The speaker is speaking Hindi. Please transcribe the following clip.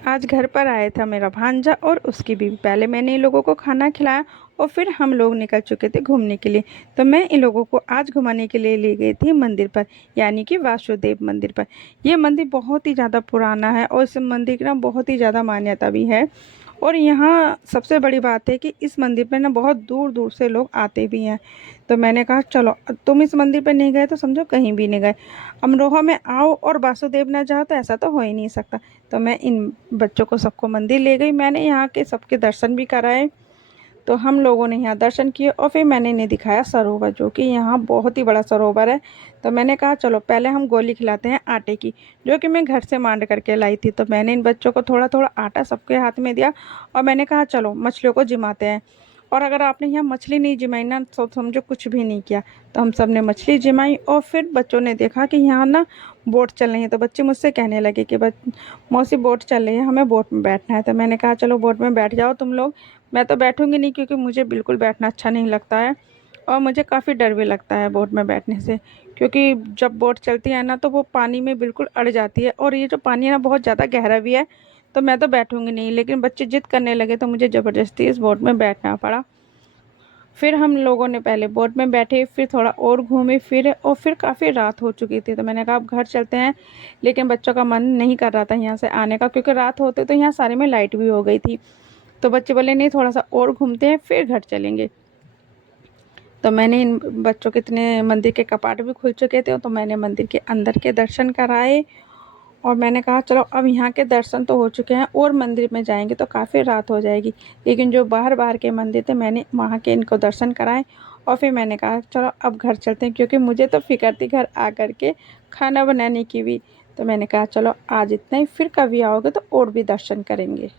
आज घर पर आया था मेरा भांजा और उसकी बीवी। पहले मैंने इन लोगों को खाना खिलाया और फिर हम लोग निकल चुके थे घूमने के लिए। तो मैं इन लोगों को आज घुमाने के लिए ले गई थी मंदिर पर, यानी कि वासुदेव मंदिर पर। यह मंदिर बहुत ही ज़्यादा पुराना है और इस मंदिर की ना बहुत ही ज़्यादा मान्यता भी है। और यहाँ सबसे बड़ी बात है कि इस मंदिर पर ना बहुत दूर दूर से लोग आते भी हैं। तो मैंने कहा चलो, तुम इस मंदिर पर नहीं गए तो समझो कहीं भी नहीं गए। अमरोहा में आओ और वासुदेव ना जाओ तो ऐसा तो हो ही नहीं सकता। तो मैं इन बच्चों को सबको मंदिर ले गई, मैंने यहाँ के सबके दर्शन भी कराए। तो हम लोगों ने यहाँ दर्शन किए और फिर मैंने इन्हें दिखाया सरोवर, जो कि यहाँ बहुत ही बड़ा सरोवर है। तो मैंने कहा चलो पहले हम गोली खिलाते हैं आटे की, जो कि मैं घर से मांड करके लाई थी। तो मैंने इन बच्चों को थोड़ा थोड़ा आटा सबके हाथ में दिया और मैंने कहा चलो मछलियों को जिमाते हैं। और अगर आपने यहाँ मछली नहीं जिमाई ना तो समझो कुछ भी नहीं किया। तो हम सब ने मछली जिमाई और फिर बच्चों ने देखा कि यहाँ ना बोट चल रही है। तो बच्चे मुझसे कहने लगे कि मौसी बोट चल रही है, हमें बोट में बैठना है। तो मैंने कहा चलो बोट में बैठ जाओ तुम लोग। मैं तो बैठूंगी नहीं, क्योंकि मुझे बिल्कुल बैठना अच्छा नहीं लगता है और मुझे काफ़ी डर भी लगता है बोट में बैठने से। क्योंकि जब बोट चलती है ना तो वो पानी में बिल्कुल अड़ जाती है और ये जो पानी है ना बहुत ज़्यादा गहरा भी है। तो मैं तो बैठूंगी नहीं, लेकिन बच्चे जिद करने लगे तो मुझे ज़बरदस्ती इस बोट में बैठना पड़ा। फिर हम लोगों ने पहले बोट में बैठे, फिर थोड़ा और घूमे फिरे और फिर काफ़ी रात हो चुकी थी। तो मैंने कहा अब घर चलते हैं, लेकिन बच्चों का मन नहीं कर रहा था यहाँ से आने का, क्योंकि रात होते तो यहाँ सारे में लाइट भी हो गई थी। तो बच्चे बोले नहीं, थोड़ा सा और घूमते हैं फिर घर चलेंगे। तो मैंने इन बच्चों के इतने मंदिर के कपाट भी खुल चुके थे, तो मैंने मंदिर के अंदर के दर्शन कराए। और मैंने कहा चलो अब यहाँ के दर्शन तो हो चुके हैं और मंदिर में जाएंगे तो काफ़ी रात हो जाएगी। लेकिन जो बाहर बाहर के मंदिर थे मैंने वहाँ के इनको दर्शन कराए और फिर मैंने कहा चलो अब घर चलते हैं, क्योंकि मुझे तो फिक्र थी घर आ कर के खाना बनाने की भी। तो मैंने कहा चलो आज इतना ही, फिर कभी आओगे तो और भी दर्शन करेंगे।